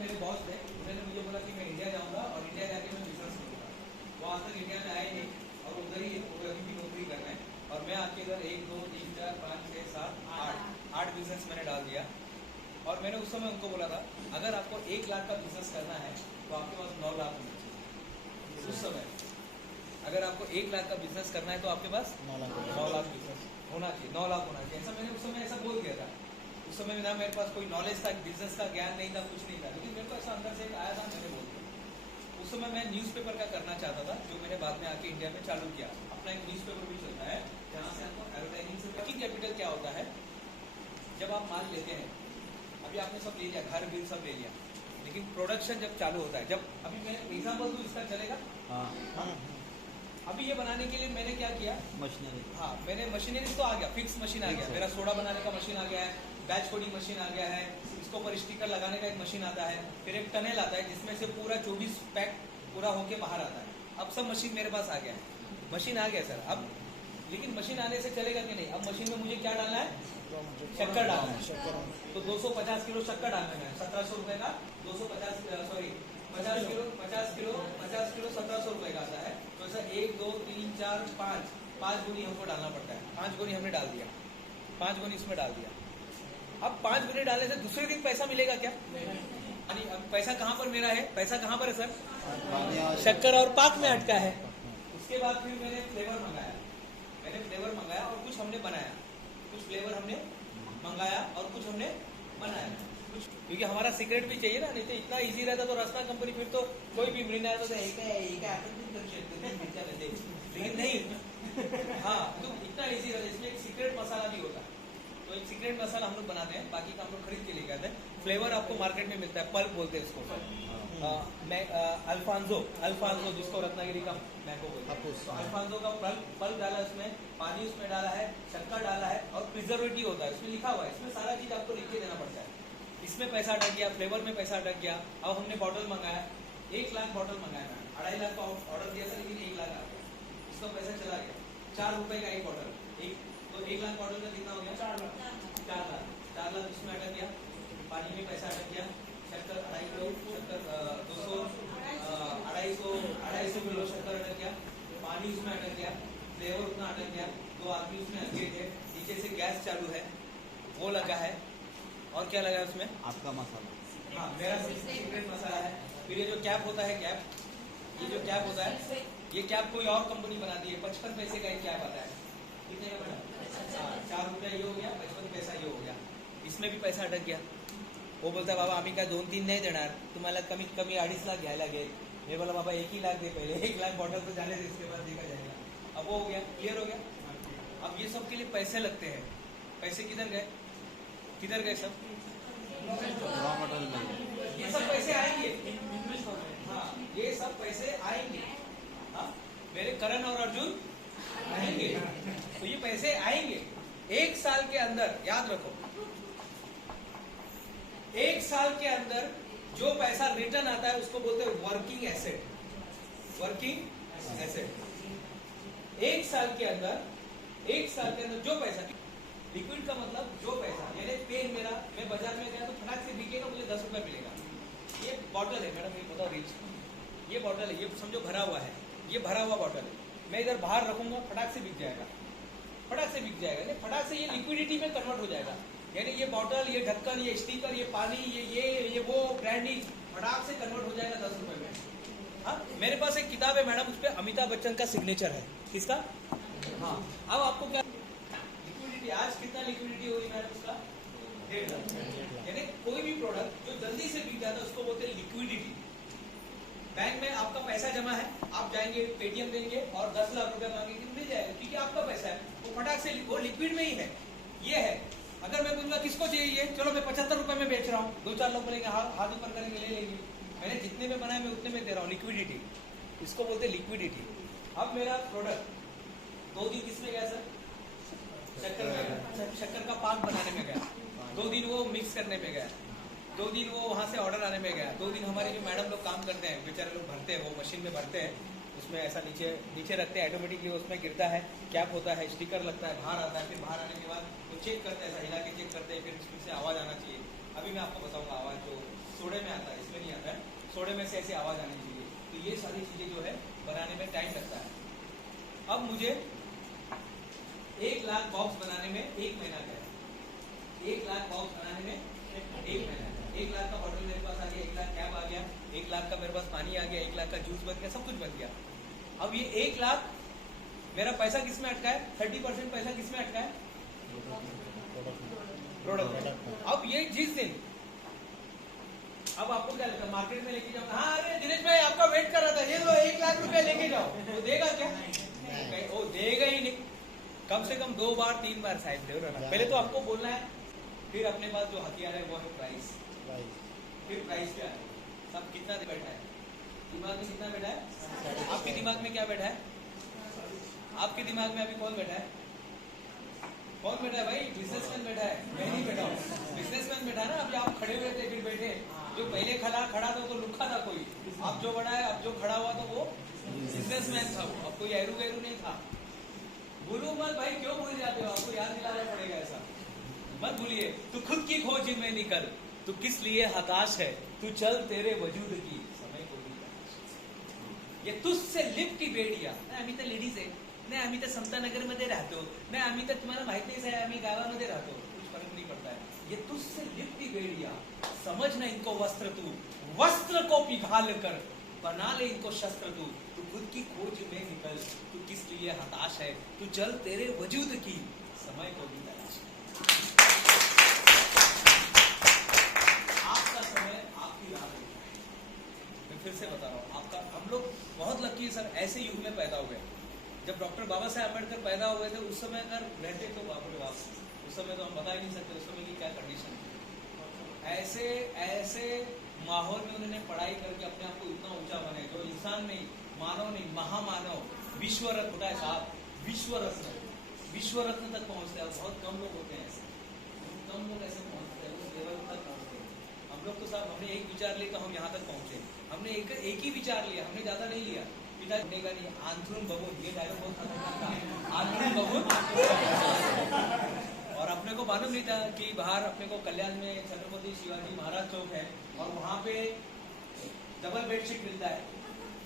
मेरे बॉस थे, उन्होंने मुझे बोला कि मैं इंडिया जाऊंगा और इंडिया जाके मैं बिजनेस करूंगा। वो आज तक इंडिया में आए नहीं और उधर ही अभी भी नौकरी कर रहे हैं, और मैं आपके इधर 1 2 3 4 5 6 7 8 बिजनेस मैंने डाल दिया। और मैंने उस समय उनको बोला था अगर आपको 1 लाख का बिजनेस करना है तो आपके पास 9 लाख होना चाहिए। उस समय अगर आपको 1 लाख का बिजनेस करना है तो आपके पास 9 लाख बिजनेस होना चाहिए, 9 लाख होना चाहिए। ऐसा मैंने उस समय ऐसा बोल दिया था। उस समय ना मेरे पास कोई नॉलेज था, बिजनेस का ज्ञान नहीं था, कुछ नहीं था, लेकिन मेरे को ऐसा अंदर से आया था, मैंने बोल दिया। उस समय मैं न्यूज़पेपर का करना चाहता था, जो मैंने बाद में आके इंडिया में चालू किया। अपना एक न्यूज़पेपर भी चलता है जहाँ से आपको एडवर्टाइजिंग से। वर्किंग कैपिटल क्या होता है? जब आप माल लेते हैं, अभी आपने सब ले लिया, घर बिल सब ले लिया, लेकिन प्रोडक्शन जब चालू होता है, जब अभी मैं एग्जाम्पल दूँ इसका चलेगा? हाँ। अभी ये बनाने के लिए मैंने क्या किया? मशीनरी। हाँ, मैंने मशीनरी तो आ गया, फिक्स मशीन आ गया, मेरा सोडा बनाने का मशीन आ गया है, बैच कोडिंग मशीन आ गया है, इसको पर स्टिकर लगाने का एक मशीन आता है, फिर एक टनल आता है जिसमें से पूरा 24 पैक पूरा होके बाहर आता है। अब सब मशीन मेरे पास आ गया है, मशीन आ गया सर। अब लेकिन मशीन आने से चलेगा कि नहीं? अब मशीन में मुझे क्या डालना है? शक्कर डालना है। तो 250 किलो शक्कर डालना है, 1700 रुपए का 250 सॉरी 50 किलो 1700 रुपए का आता है। तो ऐसा 1 2 3 4 5 गोनी हमको डालना पड़ता है। 5 गोनी हमने डाल दिया, 5 गोनी इसमें डाल दिया। अब 5 गोनी डालने से दूसरे दिन पैसा मिलेगा क्या? अब पैसा कहाँ पर मेरा है? पैसा कहाँ पर है सर? शक्कर और पाक में अटका है। उसके बाद फिर मैंने फ्लेवर मंगाया और कुछ हमने बनाया, कुछ फ्लेवर हमने मंगाया और कुछ हमने बनाया, क्योंकि हमारा सीक्रेट भी चाहिए ना, नहीं तो इतना इजी रहता तो रसना कंपनी फिर तो कोई भी मिलने आता था लेकिन नहीं। हाँ, तो इतना इजी रहता है। इसमें एक सीक्रेट मसाला भी होता है, तो एक सीक्रेट मसाला हम लोग बनाते हैं, बाकी का हम लोग खरीद के लेके आते हैं। फ्लेवर आपको मार्केट में मिलता है, पल्प बोलते हैं इसको। मैं अल्फांजो जिसको रत्नागिरी का मैंगो बोलते हैं, तो अल्फांजो का पल्प डाला, उसमें पानी उसमें डाला है, शक्कर डाला है और प्रिजर्वेटिव होता है, इसमें लिखा हुआ है, इसमें सारा चीज आपको लिख के देना पड़ता है। इसमें पैसा अटक गया, फ्लेवर में पैसा अटक गया। अब हमने बॉटल मंगाया, 1 लाख बॉटल मंगाया, 2.5 लाख का ऑर्डर दिया था, लेकिन 1 लाख आ गया, इसका पैसा चला गया। 4 रुपए का एक बॉटल, तो 1 लाख बॉटल का कितना हो गया? 4 लाख। 4 लाख इसमें अटक गया, पानी में पैसा अटक गया, शक्कर 250 किलो शक्कर अटक गया, पानी उसमें अटक गया, फ्लेवर उतना अटक गया, 2 आदमी उसमें अटके थे, नीचे से गैस चालू है, वो लगा है, और क्या लगा है उसमें? आपका मसाला। हाँ, मेरा सीक्रेट मसाला है। फिर ये जो कैप होता है, ये जो कैप होता है, ये कैप कोई और कंपनी बनाती है, 55 पैसे का एक कैप आता है। कितने का बना? 4 रुपया ये हो गया, 55 पैसा ये हो गया। इसमें भी पैसा अटक गया। वो बोलता है बाबा आम्ही काय 2-3 नहीं देणार, तुम्हाला कमीत कमी 2.5 लाख घ्यायला लागेल। मैं बोला बाबा 1 ही लाख दे, पहले 1 लाख बॉटल तो जाने दे, इसके बाद देखा जाएगा। अब वो हो गया, क्लियर हो गया। अब ये सब के लिए पैसे लगते हैं, पैसे किधर गए सब? रॉ मटेरियल में ये सब पैसे आएंगे। हाँ, ये सब पैसे आएंगे। हाँ, मेरे करण और अर्जुन आएंगे, तो ये पैसे आएंगे 1 साल के अंदर। याद रखो, 1 साल के अंदर जो पैसा रिटर्न आता है उसको बोलते हैं वर्किंग एसेट। वर्किंग एसेट 1 साल के अंदर जो पैसा, लिक्विड का मतलब जो पैसा, यानी पेन मेरा, मैं बाजार में गया तो फटाक से बिकेगा, मुझे 10 रुपए मिलेगा। ये बॉटल है मैडम, ये बताओ रिच, ये बॉटल है, ये समझो भरा हुआ है, ये भरा हुआ बॉटल है, मैं इधर बाहर रखूंगा, फटाक से बिक जाएगा, फटाक से ये लिक्विडिटी में कन्वर्ट हो जाएगा। यानी ये बॉटल, ये ढक्कन, ये स्टिकर, ये पानी, ये वो ब्रांडिंग फटाक से कन्वर्ट हो जाएगा 10 रुपए में। हाँ, मेरे पास एक किताब है मैडम, उस पर अमिताभ बच्चन का सिग्नेचर है। किसका? हाँ, अब आपको क्या लिक्विडिटी, आज कितना लिक्विडिटी होगी मैडम उसका? 1.5 लाख। यानी कोई भी प्रोडक्ट जो जल्दी से बिक जाता है उसको बोलते हैं लिक्विडिटी। बैंक में आपका पैसा जमा है, आप जाएंगे पेटीएम देंगे और 10 लाख रुपए मांगेंगे, मिल जाएगा, क्योंकि आपका पैसा है, वो फटाक से, वो लिक्विड में ही है। ये है, अगर मैं बोलूंगा किसको चाहिए, चलो मैं 75 रुपए में बेच रहा हूँ, 2-4 लोग बोलेंगे हाथ ऊपर करेंगे, ले लेंगे। मैंने जितने में बनाया मैं उतने में दे रहा हूँ, लिक्विडिटी, इसको बोलते हैं लिक्विडिटी। अब मेरा प्रोडक्ट 2 दिन किसमें गया सर? शक्कर में गया, शक्कर का पाक बनाने में गया, 2 दिन वो मिक्स करने में गया, 2 दिन वो वहाँ से ऑर्डर आने में गया, 2 दिन हमारे जो मैडम लोग काम करते हैं, बेचारे लोग भरते हैं, वो मशीन में भरते हैं, उसमें ऐसा नीचे रखते हैं, ऑटोमेटिकली उसमें गिरता है, कैप होता है, स्टिकर लगता है, बाहर आता है, फिर बाहर आने के बाद वो चेक करते हैं, ऐसा हिला के चेक करते हैं, फिर इसमें से आवाज़ आना चाहिए। अभी मैं आपको बताऊँगा आवाज़ जो सोडे में आता है, इसमें नहीं आता है, सोडे में से ऐसे आवाज़ आनी चाहिए। तो ये सारी चीज़ें जो है बनाने में टाइम लगता है। अब मुझे 1 लाख बॉक्स बनाने में 1 महीना गया, 1 लाख बॉक्स बनाने में 1 महीना, 1 लाख का बॉटल मेरे पास आ गया, 1 लाख कैप आ गया, 1 लाख का मेरे पास पानी आ गया, 1 लाख का जूस बन गया, सब कुछ बन गया। अब ये 1 लाख मेरा पैसा किसमें अटका है? 30% पैसा किसमें अटका है? प्रोडक्ट। अब ये जिस दिन, अब आपको क्या लगता है मार्केट में लेके जाओ, हाँ अरे दिनेश भाई आपका वेट कर रहा था, ये लो 1 लाख रुपए लेके जाओ, वो देगा क्या? वो देगा ही नहीं। कम से कम 2 बार 3 बार साइड दे रहा। पहले तो आपको बोलना है, फिर अपने पास जो हथियार है वो है प्राइस। फिर प्राइस क्या है, सब कितना बैठा है दिमाग में, कितना बैठा है आपके दिमाग में, क्या बैठा है आपके दिमाग में? अभी कौन बैठा है? कौन बैठा है भाई? बिजनेसमैन बैठा है, मैं नहीं बैठा हूँ, बिजनेसमैन बैठा है ना। अभी आप खड़े हुए थे, फिर बैठे, जो पहले खड़ा था तो लुक्का था कोई, अब जो बड़ा है, अब जो खड़ा हुआ तो वो बिजनेसमैन था, अब कोई एरू वेरू नहीं था। भूलो मत भाई, क्यों भूल जाते हो? आपको याद दिलाना पड़ेगा, ऐसा मत भूलिए। तू खुद की खोज में निकल, तू किस लिए हताश है, तू चल तेरे वजूद की समय को भी तलाश। ये तुझसे लिपटी बेडिया, नाही आम्ही तर लेडीज आहे, नाही आम्ही तर समतानगर मध्ये राहतो, नाही आम्ही तर तुम्हाला माहित नाही आहे आम्ही गावामध्ये राहतो, कुछ फर्क नहीं पड़ता है। ये तुझसे लिपटी बेडिया, समझना इनको वस्त्र, तू वस्त्र को पिघाल कर बना ले इनको शस्त्र, तू खुद की खोज में निकल, तू किस लिए हताश है, तू चल तेरे वजूद की समय को भी तलाश। आपका समय आपकी राह है। मैं फिर से बता रहा हूँ, आपका, हम लोग बहुत लकी है सर, ऐसे युग में पैदा हुए। जब डॉक्टर बाबा साहेब अम्बेडकर पैदा हुए थे, उस समय अगर रहते तो बाप रे बाप, उस समय तो हम बता ही नहीं सकते उस समय की क्या कंडीशन थी। ऐसे माहौल में उन्होंने पढ़ाई करके अपने आप को इतना ऊंचा बने, जो इंसान नहीं, मानव नहीं, महामानव, विश्वरत्न होता है साहब, विश्वरत्न तक पहुंचते हैं। बहुत कम लोग होते हैं ऐसे, कम लोग ऐसे पहुंचते हैं, उस लेवल तक पहुंचते हैं। हम लोग तो साहब, हमने एक विचार लिया तो हम यहाँ तक पहुंचे, हमने एक ही विचार लिया, हमने ज्यादा नहीं लिया। पिता का नहीं, आंध्रुन बबून, ये डायलॉग बहुत खतरनाक था, आंध्रुन बबून और अपने को मालूम नहीं था कि बाहर अपने को कल्याण में छत्रपति शिवाजी महाराज चौक है और वहाँ पे डबल बेडशीट मिलता है।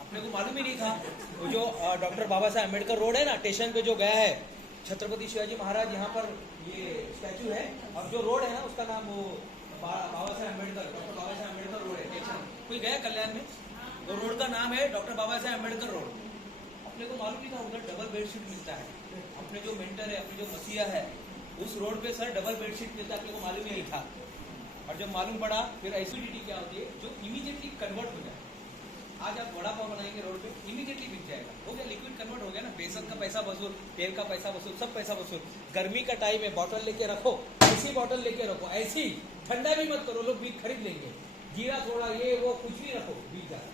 अपने को मालूम ही नहीं था। वो जो डॉक्टर बाबा साहब अम्बेडकर रोड है ना, स्टेशन पे जो गया है छत्रपति शिवाजी महाराज, यहाँ पर ये स्टैचू है और जो रोड है ना उसका नाम वो बाबा साहब अम्बेडकर, डॉक्टर बाबा साहब अम्बेडकर रोड है स्टेशन। कोई गया कल्याण में? वो रोड का नाम है डॉक्टर बाबा साहब अम्बेडकर रोड। अपने को मालूम नहीं था उधर डबल बेडशीट मिलता है। अपने जो मेंटर है, अपने जो मसीहा है, उस रोड पे सर डबल बेडशीट मिलता है, अपने को मालूम ही नहीं था। और जब मालूम पड़ा फिर एसिडिटी क्या होती है जो इमीडिएटली कन्वर्ट हो जाए। आज आप वड़ा पाव बनाएंगे रोड पे, इमीडिएटली बिक जाएगा, हो गया, लिक्विड कन्वर्ट हो गया ना। बेसन का पैसा वसूल, तेल का पैसा वसूल, सब पैसा वसूल। गर्मी का टाइम है, बॉटल लेके रखो, ऐसी बॉटल लेके रखो, ऐसी ठंडा भी मत करो, लोग बीज खरीद लेंगे। जीरा थोड़ा ये वो कुछ भी रखो, बीज जाए।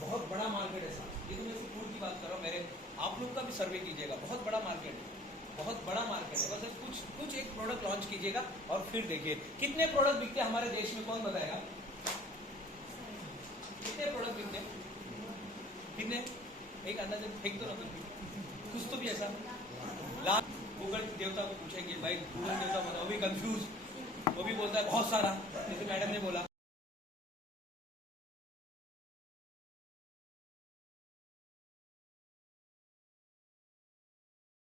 बहुत बड़ा मार्केट है साहब। ये तो मैं फूड की बात कर रहा हूँ, मेरे आप लोग का भी सर्वे कीजिएगा। बहुत बड़ा मार्केट है, बहुत बड़ा मार्केट है। बस कुछ एक प्रोडक्ट लॉन्च कीजिएगा और फिर देखिए कितने प्रोडक्ट बिकते हैं हमारे देश में, कौन बताएगा? कितने प्रोडक्ट बिकते हैं? कितने? एक अंदाजा फेंक दो ना, कुछ तो भी ऐसा। गूगल देवता को पूछेंगे, भाई गूगल देवता बताओ, वो भी कंफ्यूज, वो भी बोलता है बहुत सारा, जैसे मैडम ने बोला।